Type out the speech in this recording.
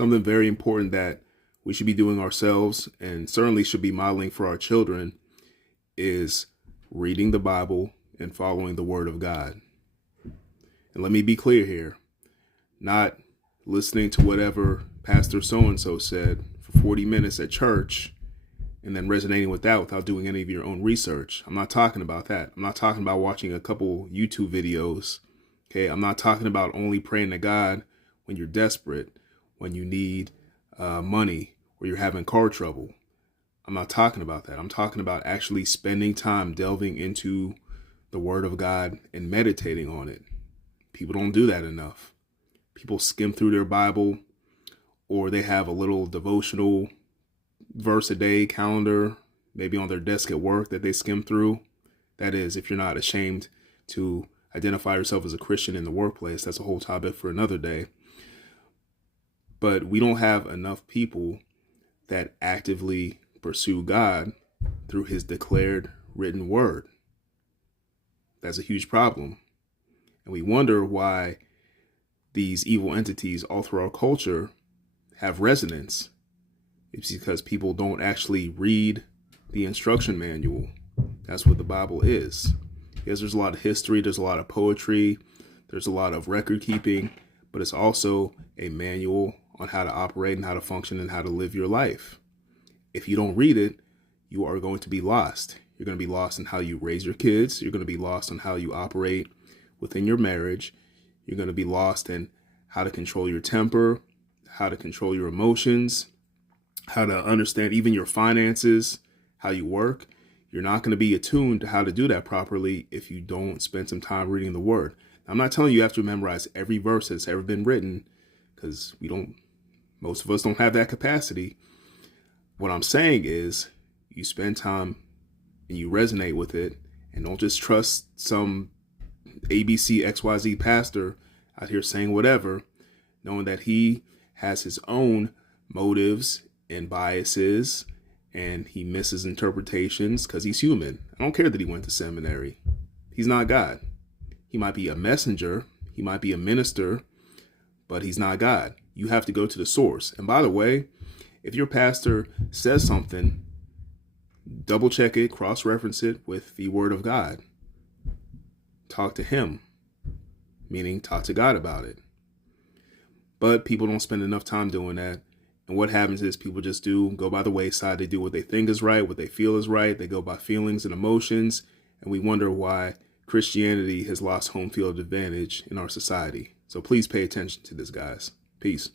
Something very important that we should be doing ourselves and certainly should be modeling for our children is reading the Bible and following the Word of God. And let me be clear here, not listening to whatever Pastor so-and-so said for 40 minutes at church and then resonating with that without doing any of your own research. I'm not talking about that. I'm not talking about watching a couple YouTube videos. Okay, I'm not talking about only praying to God when you're desperate, when you need money, or you're having car trouble. I'm not talking about that. I'm talking about actually spending time delving into the Word of God and meditating on it. People don't do that enough. People skim through their Bible, or they have a little devotional verse a day calendar, maybe on their desk at work that they skim through. That is, if you're not ashamed to identify yourself as a Christian in the workplace, that's a whole topic for another day. But we don't have enough people that actively pursue God through his declared written word. That's a huge problem. And we wonder why these evil entities all through our culture have resonance. It's because people don't actually read the instruction manual. That's what the Bible is. Yes, there's a lot of history, there's a lot of poetry, there's a lot of record keeping, but it's also a manual on how to operate and how to function and how to live your life. If you don't read it, you are going to be lost. You're going to be lost in how you raise your kids. You're going to be lost on how you operate within your marriage. You're going to be lost in how to control your temper, how to control your emotions, how to understand even your finances, how you work. You're not going to be attuned to how to do that properly if you don't spend some time reading the Word. I'm not telling you have to memorize every verse that's ever been written, because most of us don't have that capacity. What I'm saying is you spend time and you resonate with it, and don't just trust some ABC XYZ pastor out here saying whatever, knowing that he has his own motives and biases, and he misses interpretations because he's human. I don't care that he went to seminary. He's not God. He might be a messenger, he might be a minister, but he's not God. You have to go to the source. And by the way, if your pastor says something, double check it, cross-reference it with the Word of God. Talk to him, meaning talk to God about it. But people don't spend enough time doing that. And what happens is people just go by the wayside. They do what they think is right, what they feel is right. They go by feelings and emotions. And we wonder why Christianity has lost home field advantage in our society. So please pay attention to this, guys. Peace.